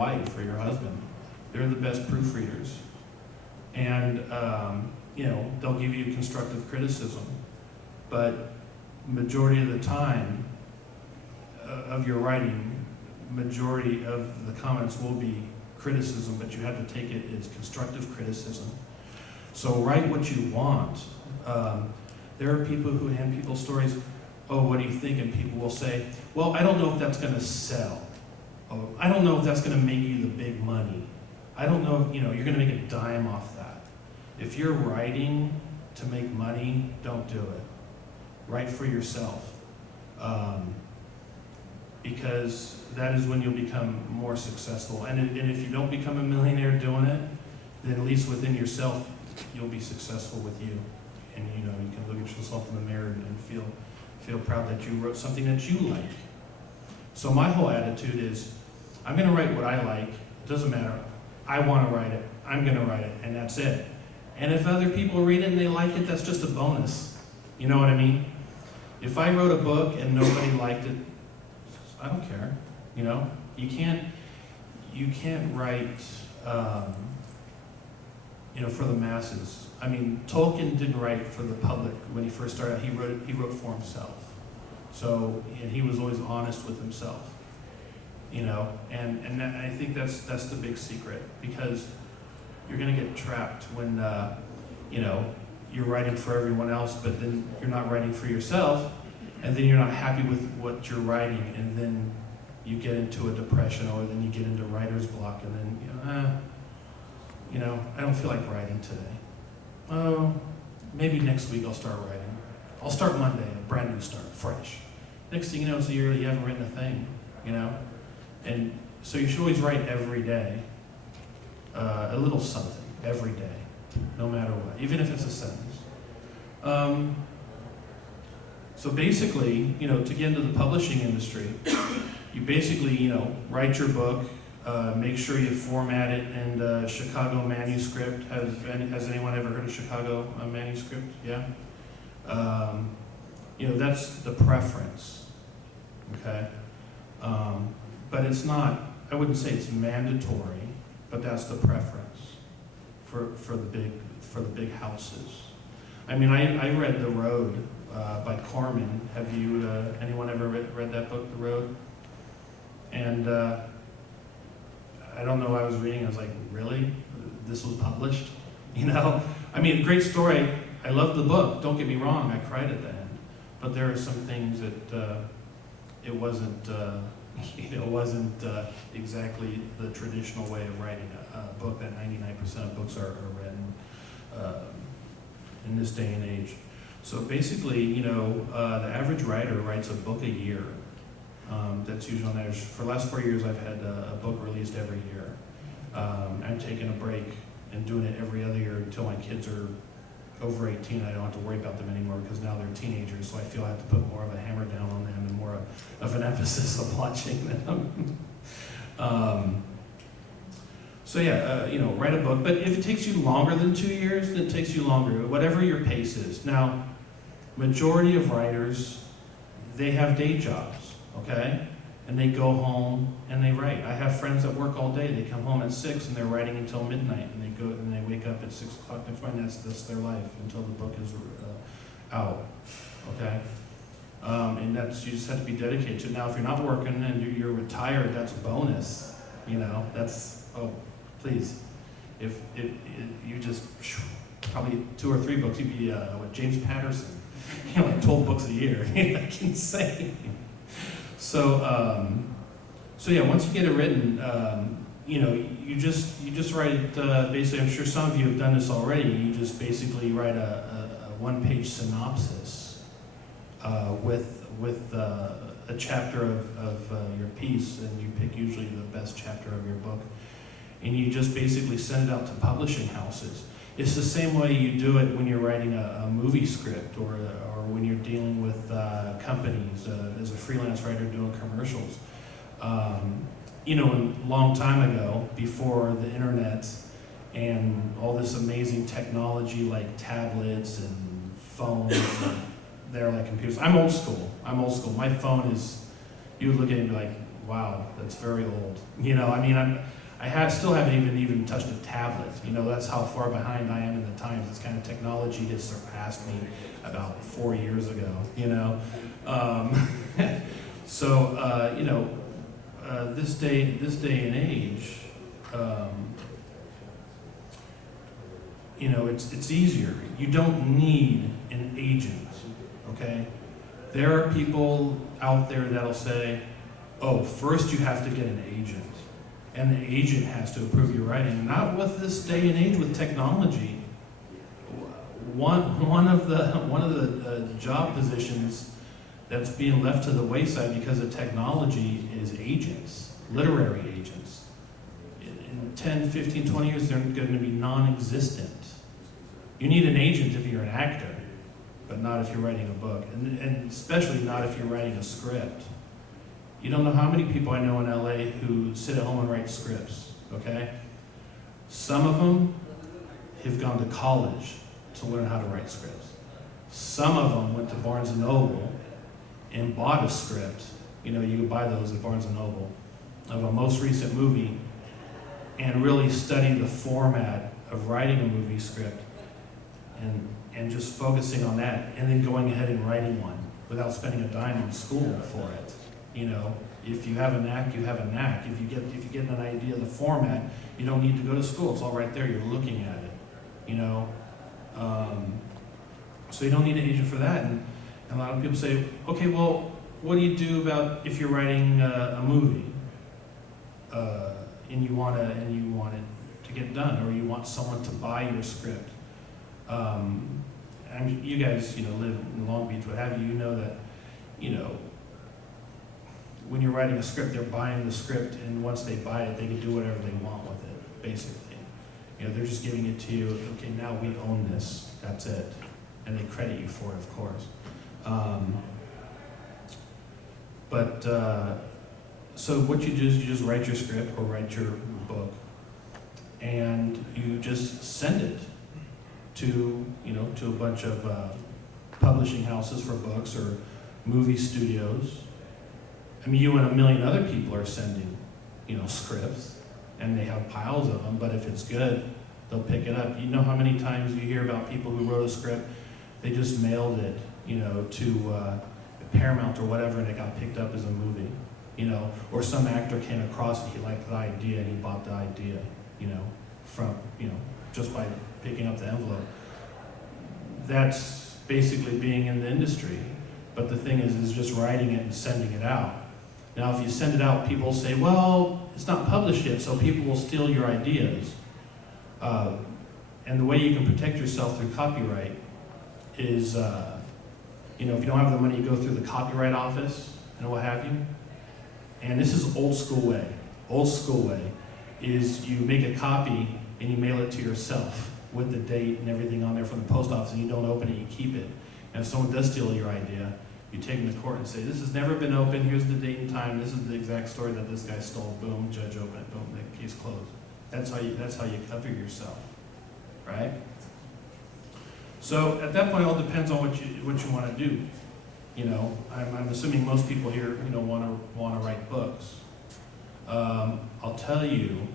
wife or your husband. They're the best proofreaders. And, they'll give you constructive criticism. But majority of the time of your writing, majority of the comments will be criticism, but you have to take it as constructive criticism. So write what you want. There are people who hand people stories, oh, what do you think? And people will say, well, I don't know if that's going to sell. Oh, I don't know if that's going to make you the big money. I don't know if, you're going to make a dime off that. If you're writing to make money, don't do it. Write for yourself. Because that is when you'll become more successful. And if you don't become a millionaire doing it, then at least within yourself, you'll be successful with you. And you can look at yourself in the mirror and feel proud that you wrote something that you like. So my whole attitude is, I'm going to write what I like. It doesn't matter. I want to write it. I'm going to write it, and that's it. And if other people read it and they like it, that's just a bonus. You know what I mean? If I wrote a book and nobody liked it, I don't care. You can't write, for the masses. I mean, Tolkien didn't write for the public when he first started. He wrote for himself. So, and he was always honest with himself. And I think that's the big secret, because you're going to get trapped when you're writing for everyone else, but then you're not writing for yourself, and then you're not happy with what you're writing, and then you get into a depression, or then you get into writer's block, and then I don't feel like writing today. Oh, maybe next week I'll start writing. I'll start Monday, a brand new start, fresh. Next thing you know, it's a year that you haven't written a thing, And so you should always write every day, a little something, every day, no matter what, even if it's a sentence. So basically, to get into the publishing industry, you basically, write your book, make sure you format it in Chicago manuscript. Has anyone ever heard of Chicago manuscript? Yeah? That's the preference, okay? But it's not, I wouldn't say it's mandatory, but that's the preference for the big houses. I mean, I read The Road by Corman. Have you, anyone ever read that book, The Road? And I don't know, I was reading, I was like, really? This was published? I mean, great story. I loved the book, don't get me wrong, I cried at the end. But there are some things that it wasn't exactly the traditional way of writing a book that 99% of books are written in this day and age. So basically, the average writer writes a book a year. That's usually on average. For the last 4 years, I've had a book released every year. I'm taking a break and doing it every other year until my kids are over 18. I don't have to worry about them anymore because now they're teenagers, so I feel I have to put more of a hammer down on them and more of an emphasis on watching them. Write a book. But if it takes you longer than 2 years, then it takes you longer, whatever your pace is. Now, majority of writers, they have day jobs, okay? And they go home and they write. I have friends that work all day. They come home at 6 and they're writing until midnight, and they go and they wake up at 6 o'clock next morning. That's their life until the book is out, okay? And you just have to be dedicated to it. Now, if you're not working and you're retired, that's a bonus. Please. If you just, probably 2 or 3 books, you'd be James Patterson. Like 12 books a year. That's insane. So once you get it written, you just write it, basically, I'm sure some of you have done this already, you just basically write a one-page synopsis with a chapter of your piece, and you pick usually the best chapter of your book, and you just basically send it out to publishing houses. It's the same way you do it when you're writing a movie script or when you're dealing with companies as a freelance writer doing commercials. A long time ago, before the internet and all this amazing technology like tablets and phones, they're like computers. I'm old school. My phone is, you would look at it and be like, wow, that's very old. You know, I mean, still haven't even touched a tablet. You know, that's how far behind I am in the times. This kind of technology has surpassed me about 4 years ago, you know. So, you know, this day and age, you know, it's easier. You don't need an agent, okay? There are people out there that'll say, oh, first you have to get an agent, and the agent has to approve your writing. Not with this day and age with technology. One of the job positions that's being left to the wayside because of technology is agents, literary agents. In 10, 15, 20 years, they're going to be non-existent. You need an agent if you're an actor, but not if you're writing a book, and especially not if you're writing a script. You don't know how many people I know in LA who sit at home and write scripts, okay? Some of them have gone to college to learn how to write scripts. Some of them went to Barnes & Noble and bought a script. You know, you could buy those at Barnes & Noble of a most recent movie and really study the format of writing a movie script and just focusing on that, and then going ahead and writing one without spending a dime in school for it. You know, if you have a knack, you have a knack. If you get an idea of the format, you don't need to go to school. It's all right there. You're looking at it. You know, so you don't need an agent for that. And a lot of people say, okay, well, what do you do about if you're writing a movie and you want it to get done, or you want someone to buy your script? And you guys, you know, live in Long Beach, what have you. You know that, you know, when you're writing a script, they're buying the script, and once they buy it, they can do whatever they want with it, basically. You know, they're just giving it to you. Okay, now we own this. That's it, and they credit you for it, of course. So what you do is you just write your script or write your book, and you just send it to, you know, to a bunch of publishing houses for books or movie studios. I mean, you and a million other people are sending, you know, scripts, and they have piles of them, but if it's good, they'll pick it up. You know how many times you hear about people who wrote a script, they just mailed it, you know, to Paramount or whatever, and it got picked up as a movie, you know, or some actor came across it, he liked the idea, and he bought the idea, you know, from, you know, just by picking up the envelope. That's basically being in the industry. But the thing is just writing it and sending it out. Now, if you send it out, people say, well, it's not published yet, so people will steal your ideas. And the way you can protect yourself through copyright is, you know, if you don't have the money, you go through the copyright office and what have you. And this is old school way. Old school way is you make a copy and you mail it to yourself with the date and everything on there from the post office, and you don't open it, you keep it. And if someone does steal your idea, you take them to court and say, this has never been open, here's the date and time, this is the exact story that this guy stole, boom, judge open it, boom, the case closed. That's how you cover yourself, right? So at that point, it all depends on what you want to do. You know, I'm assuming most people here, you know, want to write books. I'll tell you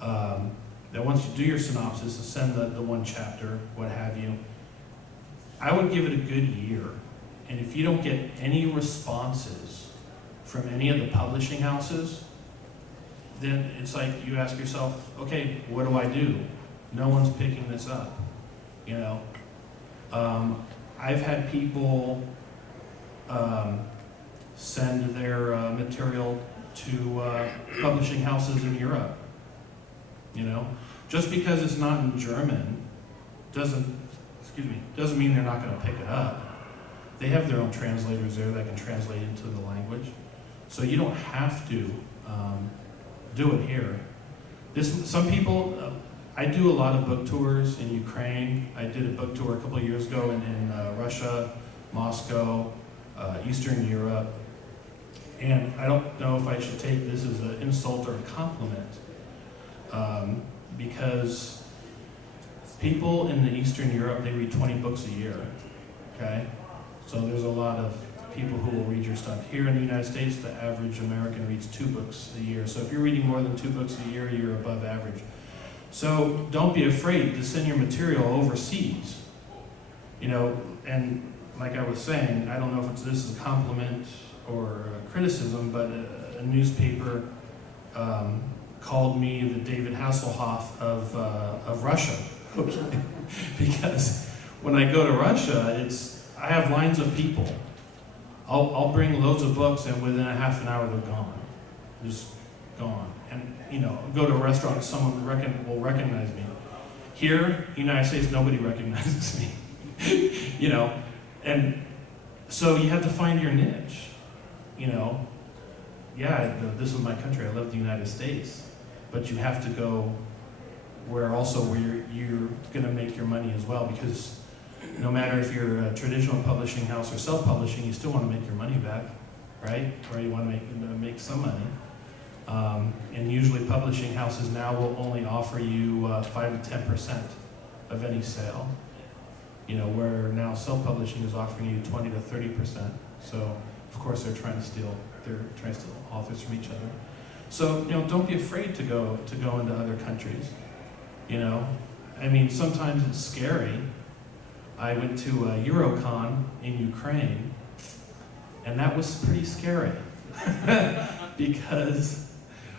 that once you do your synopsis and send the one chapter, what have you, I would give it a good year. And if you don't get any responses from any of the publishing houses, then it's like you ask yourself, okay, what do I do? No one's picking this up, you know? I've had people send their material to publishing houses in Europe, you know? Just because it's not in German doesn't mean they're not going to pick it up. They have their own translators there that can translate into the language. So you don't have to do it here. Some people, I do a lot of book tours in Ukraine. I did a book tour a couple of years ago in Russia, Moscow, Eastern Europe. And I don't know if I should take this as an insult or a compliment, because people in the Eastern Europe, they read 20 books a year, okay? So there's a lot of people who will read your stuff. Here in the United States, the average American reads 2 books a year. So if you're reading more than 2 books a year, you're above average. So don't be afraid to send your material overseas. You know, and like I was saying, I don't know if this is a compliment or a criticism, but a newspaper called me the David Hasselhoff of Russia. Because when I go to Russia, I have lines of people. I'll bring loads of books, and within a half an hour they're gone, just gone. And you know, go to a restaurant, and someone will recognize me. Here, United States, nobody recognizes me. You know, and so you have to find your niche. You know, yeah, this is my country. I love the United States, but you have to go where you're going to make your money as well, because no matter if you're a traditional publishing house or self-publishing, you still want to make your money back, right? Or you want to make some money. And usually publishing houses now will only offer you 5 to 10% of any sale. You know, where now self-publishing is offering you 20 to 30%. So of course they're trying to steal authors from each other. So, you know, don't be afraid to go into other countries. You know, I mean, sometimes it's scary. I went to Eurocon in Ukraine, and that was pretty scary because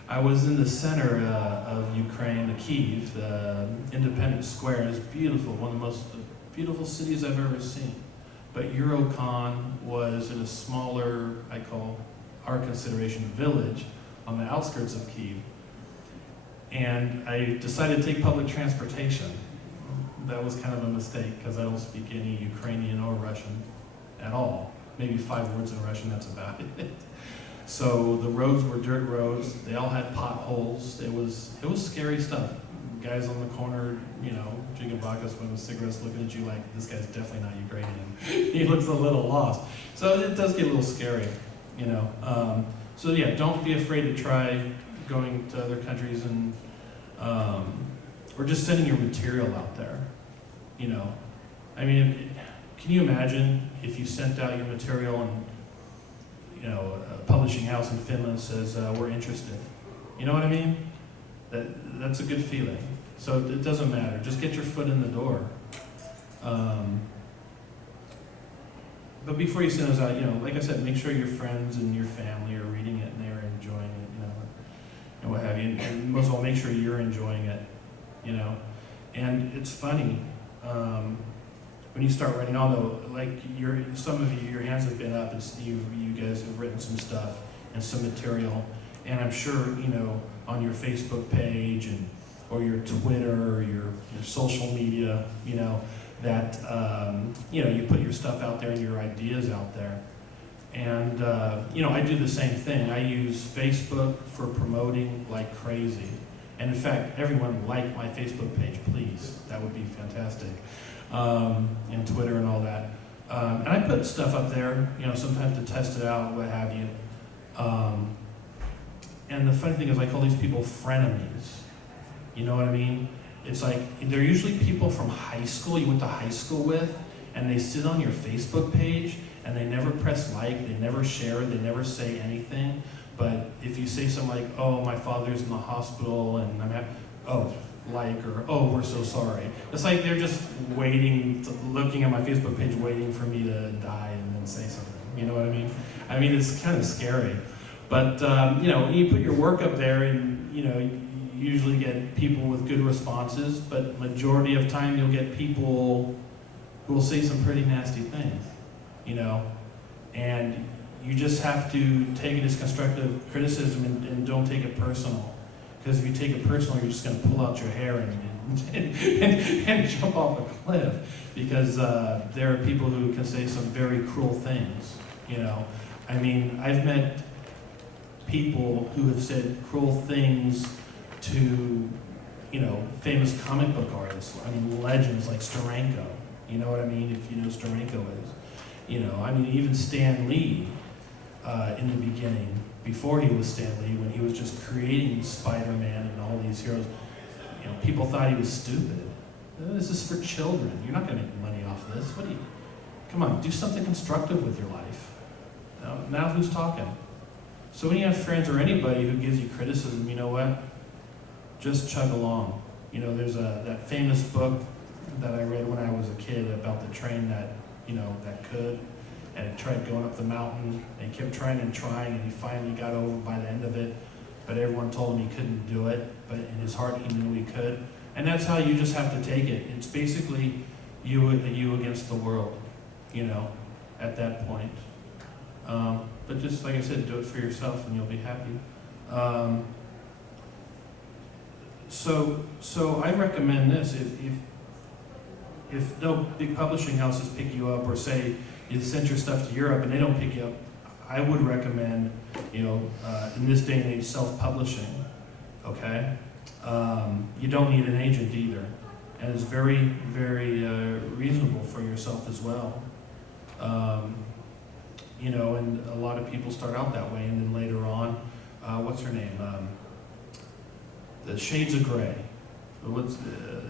I was in the center of Ukraine, the Kyiv, the Independence Square is beautiful, one of the most beautiful cities I've ever seen. But Eurocon was in a smaller, I call our consideration, village on the outskirts of Kyiv. And I decided to take public transportation. That was kind of a mistake because I don't speak any Ukrainian or Russian at all. Maybe 5 words in Russian, that's about it. So the roads were dirt roads. They all had potholes. It was scary stuff. Guys on the corner, you know, drinking vodka, smoking cigarettes, looking at you like, this guy's definitely not Ukrainian. He looks a little lost. So it does get a little scary, you know. So yeah, don't be afraid to try going to other countries and or just sending your material out there, you know. I mean, can you imagine if you sent out your material and, you know, a publishing house in Finland says, we're interested. You know what I mean? That's a good feeling. So it doesn't matter. Just get your foot in the door. But before you send those out, you know, like I said, make sure your friends and your family are reading it and they're enjoying it, you know, and what have you. And most of all, make sure you're enjoying it, you know. And it's funny, when you start writing, although, like, some of you, your hands have been up, and you guys have written some stuff and some material, and I'm sure, you know, on your Facebook page or your Twitter or your social media, you know, that, you know, you put your stuff out there and your ideas out there. And, you know, I do the same thing. I use Facebook for promoting like crazy. And in fact, everyone like my Facebook page, please. That would be fantastic. And Twitter and all that. And I put stuff up there, you know, sometimes to test it out, what have you. And the funny thing is, I call these people frenemies. You know what I mean? It's like, they're usually people from high school, you went to high school with, and they sit on your Facebook page, and they never press like, they never share, they never say anything. But if you say something like, oh, my father's in the hospital, and I'm happy, oh, like, or oh, we're so sorry. It's like they're just waiting, looking at my Facebook page, waiting for me to die and then say something. You know what I mean? I mean, it's kind of scary. But, you know, you put your work up there and, you know, you usually get people with good responses, but majority of time you'll get people who will say some pretty nasty things, you know? And you just have to take it as constructive criticism and don't take it personal. Because if you take it personal, you're just going to pull out your hair and jump off a cliff. Because there are people who can say some very cruel things, you know? I mean, I've met people who have said cruel things to, you know, famous comic book artists. I mean, legends like Steranko. You know what I mean? If you know who Steranko is. You know, I mean, even Stan Lee in the beginning, before he was Stan Lee, when he was just creating Spider-Man and all these heroes, you know, people thought he was stupid. This is for children. You're not going to make money off of this. Come on, do something constructive with your life. Now who's talking? So when you have friends or anybody who gives you criticism, you know what? Just chug along. You know, there's that famous book that I read when I was a kid about the train that, you know, that could, and it tried going up the mountain, and he kept trying, and he finally got over by the end of it, but everyone told him he couldn't do it, but in his heart he knew he could. And that's how you just have to take it. It's basically you against the world, you know, at that point. But just like I said, do it for yourself and you'll be happy. So I recommend this. If no big publishing houses pick you up, or say you send your stuff to Europe and they don't pick you up, I would recommend, you know, in this day and age, self-publishing. Okay, you don't need an agent either, and it's very, very reasonable for yourself as well. You know, and a lot of people start out that way, and then later on, what's her name? The Shades of Grey.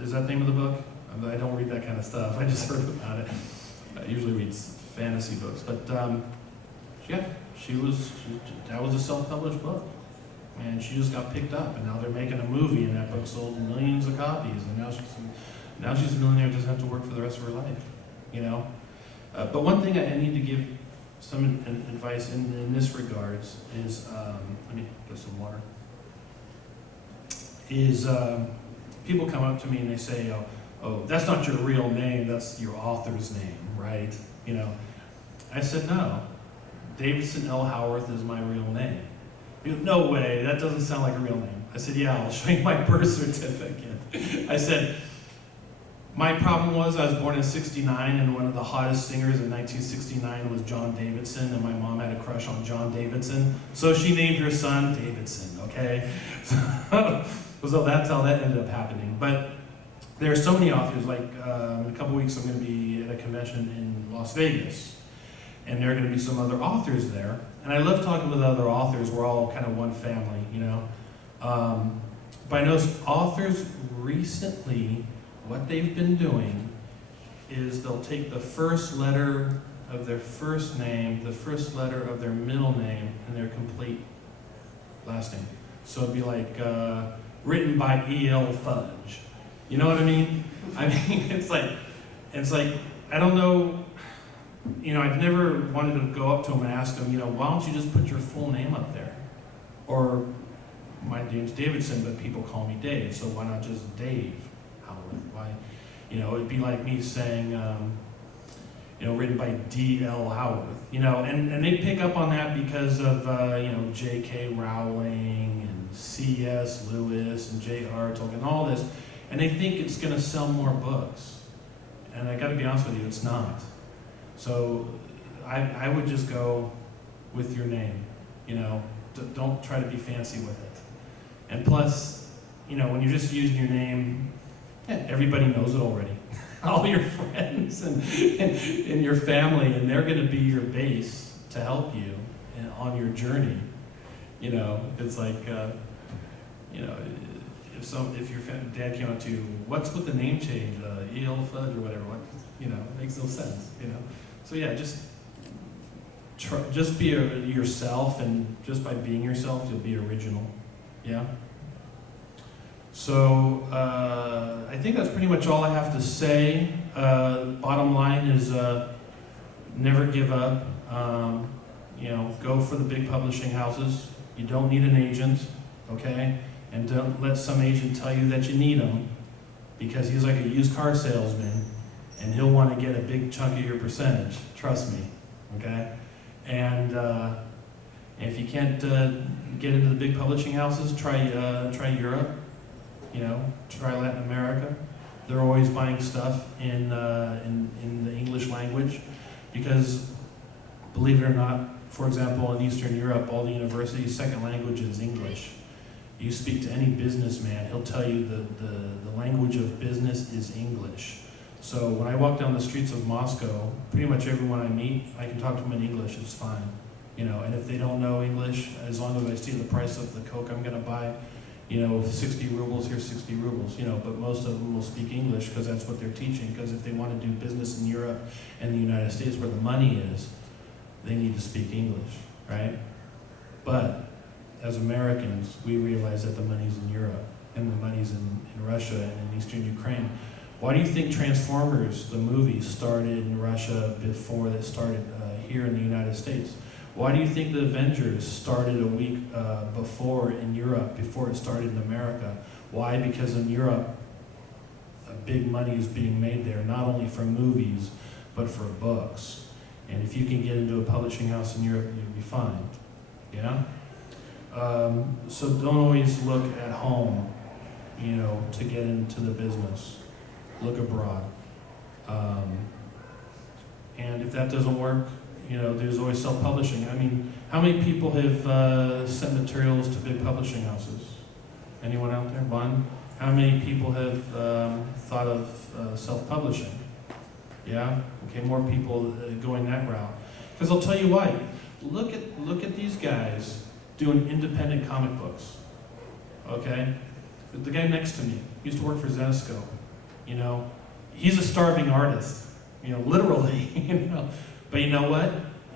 Is that the name of the book? I don't read that kind of stuff. I just heard about it. I usually read fantasy books, but yeah, that was a self-published book, and she just got picked up, and now they're making a movie, and that book sold millions of copies, and now she's a millionaire, doesn't have to work for the rest of her life, you know. But one thing I need to give some advice in this regards is, let me get some water. Is people come up to me and they say, oh, that's not your real name, that's your author's name, right? You know, I said, no, Davidson L. Haworth is my real name. He goes, no way, that doesn't sound like a real name. I said, yeah, I'll show you my birth certificate. I said, my problem was I was born in '69, and one of the hottest singers in 1969 was John Davidson, and my mom had a crush on John Davidson, so she named her son Davidson, okay? So that's how that ended up happening. But there are so many authors, like in a couple weeks I'm going to be at a convention in Las Vegas, and there are going to be some other authors there. And I love talking with other authors. We're all kind of one family, you know. But I noticed authors recently, what they've been doing is they'll take the first letter of their first name, the first letter of their middle name, and their complete last name. So it'd be like, written by E.L. Fudge. You know what I mean? I mean, it's like, I don't know, you know, I've never wanted to go up to them and ask them, you know, why don't you just put your full name up there? Or, my name's Davidson, but people call me Dave, so why not just Dave Haworth? Why, you know, it'd be like me saying, you know, written by D.L. Haworth, you know, and they pick up on that because of, you know, J.K. Rowling and C.S. Lewis and J.R. Tolkien, all this, and they think it's going to sell more books. And I got to be honest with you, it's not. So I would just go with your name, you know, don't try to be fancy with it. And plus, you know, when you're just using your name, yeah, everybody knows it already. All your friends and your family, and they're going to be your base to help you on your journey. You know, it's like, you know, if your dad came up to you, what's with the name change, E.L. Fudge or whatever, you know, it makes no sense, you know. So yeah, just be yourself, and just by being yourself, you'll be original. Yeah. So I think that's pretty much all I have to say. Bottom line is never give up. You know, go for the big publishing houses. You don't need an agent, okay? And don't let some agent tell you that you need them, because he's like a used car salesman, and he'll want to get a big chunk of your percentage. Trust me, okay? And if you can't get into the big publishing houses, try Europe. You know, try Latin America. They're always buying stuff in the English language, because, believe it or not, for example, in Eastern Europe, all the universities' second language is English. You speak to any businessman, he'll tell you the language of business is English. So when I walk down the streets of Moscow, pretty much everyone I meet, I can talk to them in English, it's fine. You know, and if they don't know English, as long as I see the price of the Coke I'm gonna buy, you know, 60 rubles, here's 60 rubles, you know, but most of them will speak English because that's what they're teaching, because if they want to do business in Europe and the United States where the money is, they need to speak English, right? But as Americans, we realize that the money's in Europe and the money's in Russia and in Eastern Ukraine. Why do you think Transformers, the movie, started in Russia before it started here in the United States? Why do you think the Avengers started a week before in Europe, before it started in America? Why? Because in Europe, big money is being made there, not only for movies, but for books. And if you can get into a publishing house in Europe, you'll be fine. Yeah? So don't always look at home, to get into the business. Look abroad. And if that doesn't work, there's always self-publishing. I mean, how many people have sent materials to big publishing houses? Anyone out there? One? How many people have thought of self-publishing? Yeah? Okay, more people going that route. Because I'll tell you why. Look at these guys doing independent comic books. Okay? The guy next to me used to work for Zenescope. He's a starving artist. Literally. But you know what?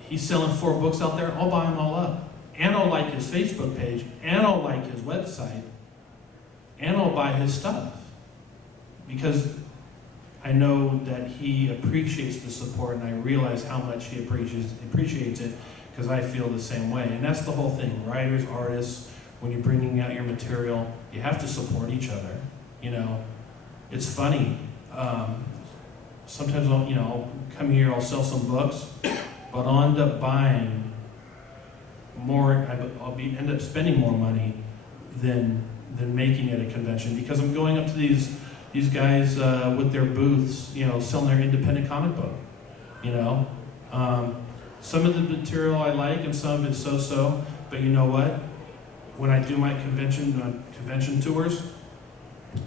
He's selling 4 books out there. I'll buy them all up. And I'll like his Facebook page. And I'll like his website. And I'll buy his stuff. Because I know that he appreciates the support, and I realize how much he appreciates it, because I feel the same way. And that's the whole thing. Writers, artists, when you're bringing out your material, you have to support each other. It's funny. Sometimes I'll come here, I'll sell some books, but I'll end up buying more, end up spending more money than making it a convention, because I'm going up to these guys with their booths, selling their independent comic book. Some of the material I like, and some of it's so-so. But you know what? When I do my convention tours,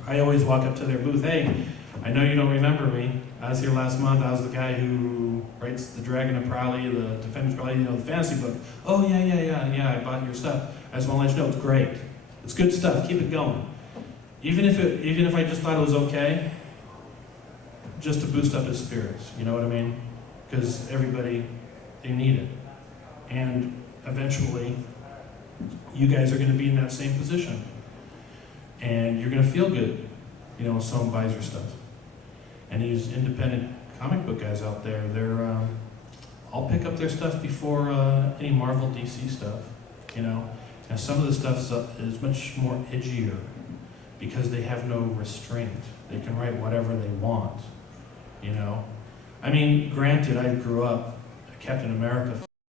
I always walk up to their booth. Hey, I know you don't remember me. I was here last month. I was the guy who writes the Dragon of Prowley, the Defenders Prowley, the fantasy book. Oh yeah. I bought your stuff. I just want to let you know it's great. It's good stuff. Keep it going. Even if I just thought it was okay, just to boost up his spirits. You know what I mean? Because everybody, they need it. And eventually, you guys are going to be in that same position. And you're going to feel good, when someone buys your stuff. And these independent comic book guys out there, I'll pick up their stuff before any Marvel DC stuff, And some of the stuff is much more edgier, because they have no restraint. They can write whatever they want, I mean, granted, I grew up a Captain America